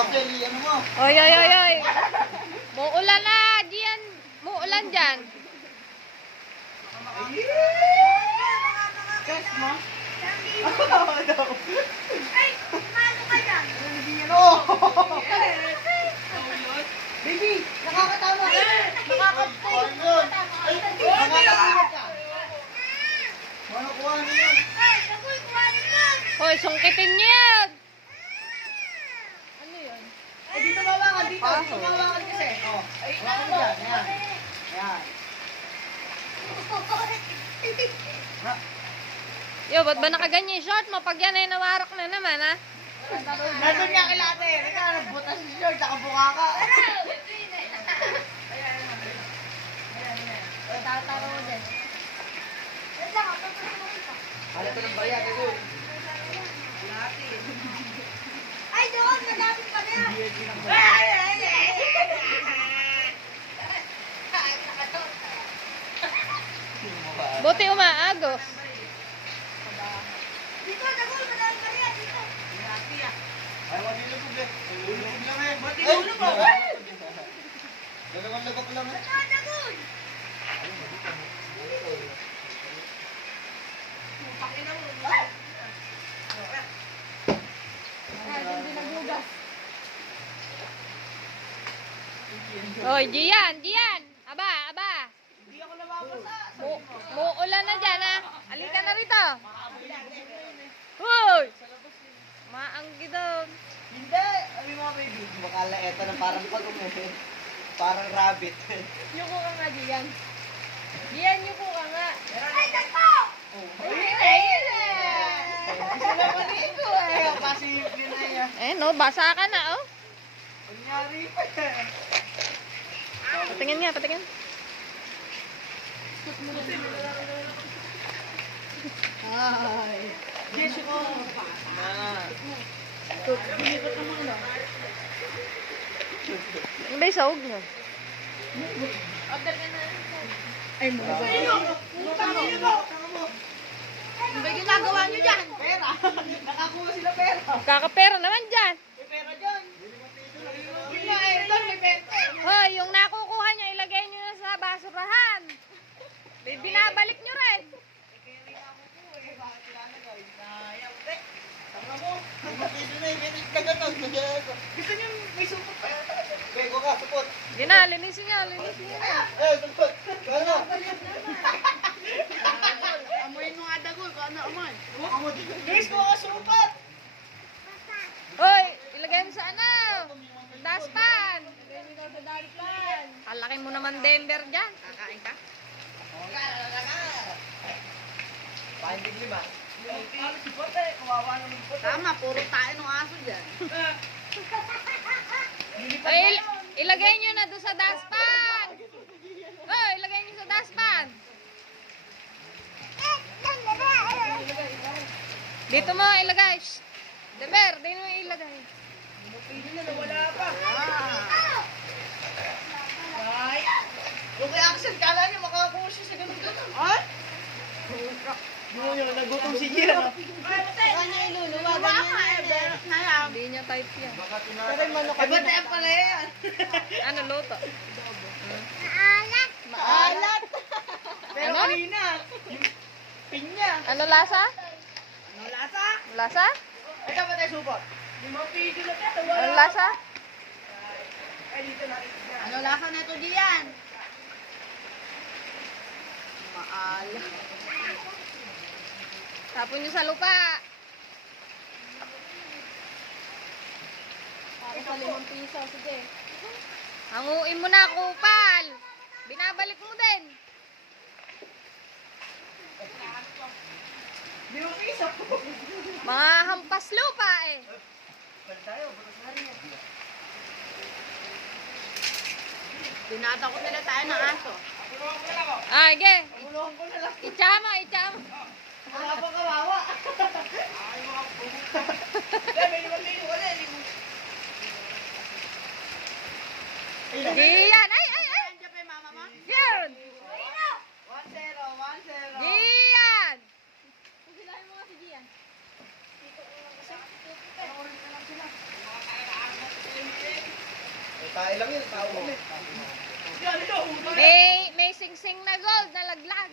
Rafael, ano mo? Oy, oy, oy, oy. Muulan na, diyan. Muulan dyan. Kes mo? Ay, paano ka dyan? Baby, nakakatawa. Nakakatawa. Nakakatawa ka. Ano kuha niyo? Ay, nagoy, kuhanin mo! Hoy, sungkitin niyo yan. Ano yun? Eh, dito nawakan, dito. Dito nawakan kasi. Oh, ay, nawakan dyan. Yan. Yan. Yo, ba't ba nakaganyan yung short mo? Pag yan ay nawarok na naman, ha? Nandun nga kila ate. Naka, nagbutas si George. Nakabuka ka. Tataro mo din. Wait lang, papasukin ka. Alam ko ng bayag. Ito. Ay, doon, madami pa na yan. Buti umaagos. Dito, nagoy, madami pa na yan. Dito. Ay, wag ilubog eh. Ilubog lang eh. Ba't ilubog? Dalawang lagak lang eh. Ano, nagoy? Hoy, Gian, Gian. Aba, aba. Hindi ako nababasa. Muulan na dyan, ha? Halika na rito. Hoy! Maanggi doon. Hindi. Sabi mo baby. Bakala eto na parang pagong eh. Parang rabbit. Yuko ka nga, Gian. Gian, yuko ka nga. Ay, nagpo! Sila maligo eh. Kasi yun na yan. Eh, no, basa ka na, oh. Kunyari pa eh. Patingin nga, patingin. Ay. Yes, ko. Ano ba yung sahog mo? Ano ba ginagawa nyo dyan? Pera. Nakakuha sila pera. Kakapera naman dyan. May pera dyan. Yung mga doon, may pera. Hoy, yung nakukuha niya, ilagay niyo na sa basurahan. Binabalik niyo rin. Tama mo. Matido na yung kaganog. Gusto niyo may supot pa yata. Bego ka, supot. Gina, linisin niya, linisin niya. Eh, supot. Ano? Amoyin mo nga dagoy, kung ano amoy. Guys, ko ka supot. Hoy, ilagay mo sa ano? Daspan. Kalaki mo naman Denver dyan. Kakain ka? Pahindig lima. Supot eh. Kawawa naman supot. Tama, puro tayo ng aso dyan. Ay, ilagay niyo na doon sa daspan. Hoy, ilagay niyo sa daspan. Dito mo ilagay. Shh. Denver, dito mo ilagay. Wala pa. Ay. Yung kay Axel, kala niya makakuha siya sa ganun-ganun. Ay? Yung yun, nagutom si Gira. Saan niya iluluwagan niya na yan? Hindi niya type yan. Pero yung manok kanina. Ba't pala yan? Ano, luto? Maalat! Maalat. Pero Ano? kanina, yung pinya. Ano lasa? Ano lasa? Lasa? Ito ba tayo supot? Yung mga pigil na tayo. Ano lasa? Ay, dito na. Ano lasa na ito diyan? Maalat. Tapon niyo sa lupa. Para sa 5 piso, sige. Hanguin mo na, kupal. Binabalik mo din. Di mo pisa po. Mga hampas lupa eh. Balik tayo, butas na rin yan. Tinatakot nila tayo ng aso. Ah, sige. Paguluhan ko na lang. Ichama, ichama. Wala pang kawawa. Ay, mga pumunta. Dahil may liwan-liwan. Wala, liwan. Diyan. Ay, ay, ay. Andiyan pa yung mama mo? Yun. 1-0, 1-0. Diyan. Pusilahin mo nga si Diyan. Tayo lang yun, tao kami. Yan, ito. May sing-sing na gold na laglag.